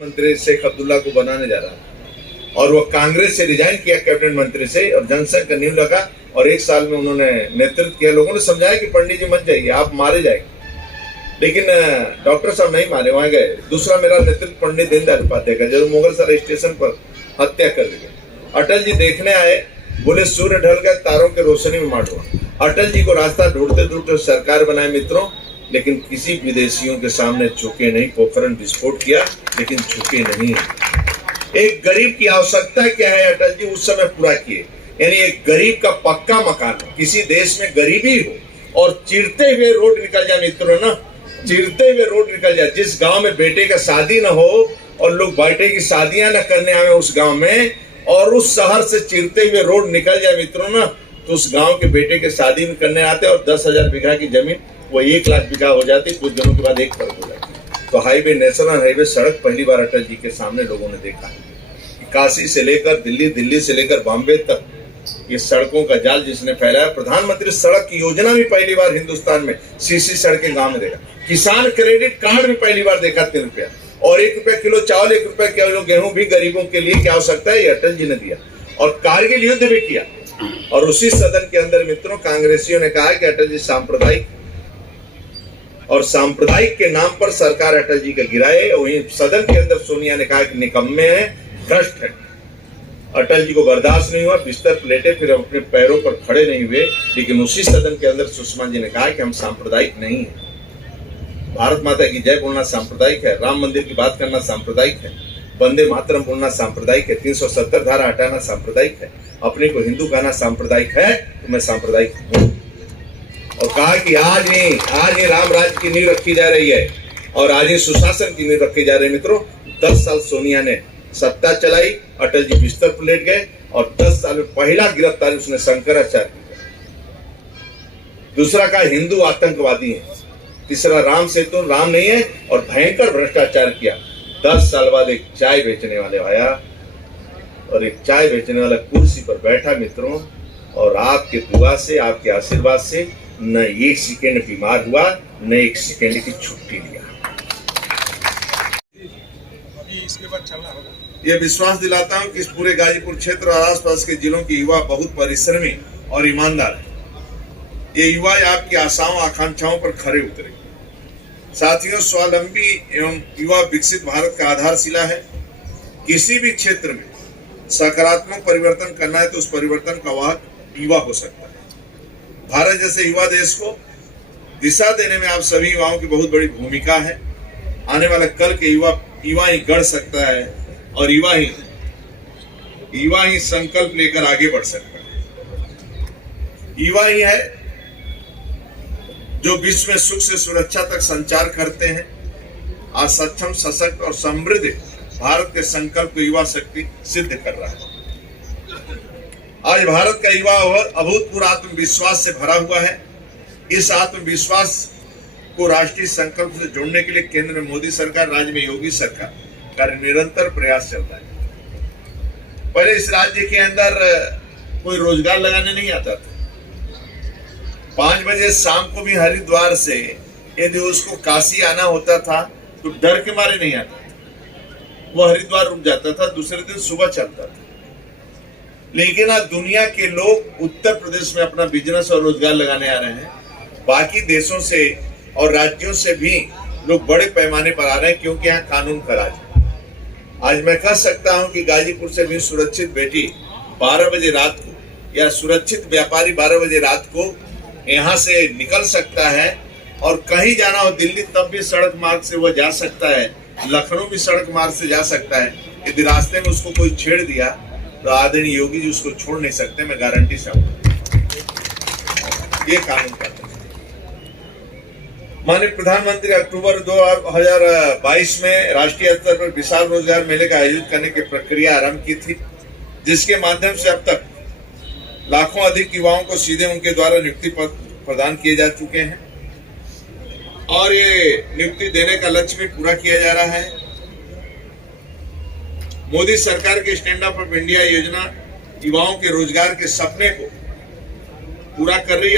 मंत्री शेख अब्दुल्ला को बनाने जा रहा है और वो कांग्रेस से रिजाइन किया कैबिनेट मंत्री से और जनसंघ का नींव लगा और 1 साल में उन्होंने नेतृत्व किया। लोगों ने समझाया कि पंडित जी मत जाइए, आप मारे जाएंगे, लेकिन डॉक्टर साहब नहीं मारे, वहां गए। दूसरा मेरा नेतृत्व पंडित दीनदयाल उपाध्याय का, जो मुगलसराय स्टेशन पर हत्या कर दी गई। अटल जी देखने आए, बोले सूर्य ढल गया, तारों के रोशनी में मांडवा। अटल जी को रास्ता ढूंढते ढूंढते सरकार बनाए मित्रों, लेकिन किसी विदेशियों के सामने झुके नहीं। पोखरण विस्फोट किया लेकिन झुके नहीं। एक गरीब की आवश्यकता क्या है अटल जी उस समय पूरा किए, यानी एक गरीब का पक्का मकान। किसी देश में गरीबी हो और चिरते हुए रोड निकल जाए मित्रों, ना चिरते हुए रोड निकल जाए। जिस गांव में बेटे का शादी ना हो और लोग बेटे की शादियां न करने आए उस गांव में, और उस शहर से चिरते हुए रोड निकल जाए मित्रों ना, तो उस गांव के बेटे के शादी में करने आते और 10,000 बीघा की जमीन वो 1 लाख बीघा हो जाती। कुछ दिनों के बाद 1 करोड़ हो जाती। तो हाईवे, नेशनल हाईवे सड़क पहली बार अटल जी के सामने लोगों ने देखा। काशी से लेकर दिल्ली, दिल्ली से लेकर बॉम्बे तक ये सड़कों का जाल जिसने फैलाया। प्रधानमंत्री सड़क की योजना भी पहली बार हिंदुस्तान में सीसी सड़कें गांव में देखा। किसान क्रेडिट कार्ड भी पहली बार देखा 3 रुपया, और 1 रुपया किलो चावल, 1 रुपया किलो गेहूं भी गरीबों के लिए क्या आवश्यकता है ये अटल जी ने दिया। और कारगिल युद्ध भी किया। और उसी सदन के अंदर मित्रों कांग्रेसियों ने कहा कि अटल जी सांप्रदायिक, और सांप्रदायिक के नाम पर सरकार अटल जी का गिराए। वहीं सदन के अंदर सोनिया ने कहा कि निकम्मे हैं, भ्रष्ट है। अटल जी को बर्दाश्त नहीं हुआ, बिस्तर पलेटे, फिर अपने पैरों पर खड़े नहीं हुए। लेकिन उसी सदन के अंदर सुषमा जी ने कहा कि हम सांप्रदायिक नहीं है। भारत माता की जय बोलना सांप्रदायिक है, राम मंदिर की बात करना सांप्रदायिक है, वंदे मातरम बोलना सांप्रदायिक है, 370 धारा हटाना सांप्रदायिक है, अपने को हिंदू कहना सांप्रदायिक है, तो मैं सांप्रदायिक हूं। और कहा कि आज ही राम राज्य की नींव रखी जा रही है और आज ही सुशासन की नींव रखी जा रही है। मित्रों 10 साल सोनिया ने सत्ता चलाई, अटल जी बिस्तर पर लेट गए और 10 साल में पहला गिरफ्तारी उसने शंकराचार्य की। दूसरा का हिंदू आतंकवादी है। तीसरा राम सेतु, राम नहीं है, और भयंकर भ्रष्टाचार किया। 10 साल बाद एक चाय बेचने वाले आया और एक चाय बेचने वाला कुर्सी पर बैठा मित्रों, और आपके दुआ से, आपके आशीर्वाद से न 1 सेकेंड बीमार हुआ, न 1 सेकेंड की छुट्टी लिया। इसके बाद चलना होगा। ये विश्वास दिलाता हूं कि इस पूरे गाजीपुर क्षेत्र और आसपास के जिलों के युवा बहुत परिश्रमी और ईमानदार है। ये युवा आपकी आशाओं आकांक्षाओं पर खरे उतरे। साथियों, स्वावलंबी एवं युवा विकसित भारत का आधारशिला है। किसी भी क्षेत्र में सकारात्मक परिवर्तन करना है तो उस परिवर्तन का वाहक युवा हो सकता है। भारत जैसे युवा देश को दिशा देने में आप सभी युवाओं की बहुत बड़ी भूमिका है। आने वाले कल के युवा ही गढ़ सकता है और युवा ही संकल्प लेकर आगे बढ़ सकता है। युवा ही है जो विश्व में सुख से सुरक्षा तक संचार करते हैं। आज सक्षम, सशक्त और समृद्ध भारत के संकल्प को युवा शक्ति सिद्ध कर रहा है। आज भारत का युवा अभूतपूर्व आत्मविश्वास से भरा हुआ है। इस आत्मविश्वास को राष्ट्रीय संकल्प से जोड़ने के लिए केंद्र में मोदी सरकार, राज्य में योगी सरकार का निरंतर प्रयास चल रहा है। पहले इस राज्य के अंदर कोई रोजगार लगाने नहीं आता था। 5 बजे शाम को भी हरिद्वार से यदि उसको काशी आना होता था तो डर के मारे नहीं आता था, वो हरिद्वार रुक जाता था, दूसरे दिन सुबह चलता था। लेकिन आज दुनिया के लोग उत्तर प्रदेश में अपना बिजनेस और रोजगार लगाने आ रहे हैं। बाकी देशों से और राज्यों से भी लोग बड़े पैमाने पर आ रहे हैं, क्योंकि यहाँ कानून का राज है। आज मैं कह सकता हूं कि गाजीपुर से भी सुरक्षित बेटी 12 बजे रात को, या सुरक्षित व्यापारी 12 बजे रात को यहाँ से निकल सकता है, और कहीं जाना हो दिल्ली तब भी सड़क मार्ग से वो जा सकता है, लखनऊ भी सड़क मार्ग से जा सकता है। यदि रास्ते में उसको कोई छेड़ दिया तो आदरणीय योगी जी उसको छोड़ नहीं सकते, मैं गारंटी से ये कानून का। माननीय प्रधानमंत्री अक्टूबर 2022 में राष्ट्रीय स्तर पर विशाल रोजगार मेले का आयोजित करने की प्रक्रिया आरंभ की थी, जिसके माध्यम से अब तक लाखों अधिक युवाओं को सीधे उनके द्वारा नियुक्ति पत्र प्रदान किए जा चुके हैं, और ये नियुक्ति देने का लक्ष्य भी पूरा किया जा रहा है। मोदी सरकार की स्टैंड अप इंडिया योजना युवाओं के रोजगार के सपने को पूरा कर रही है।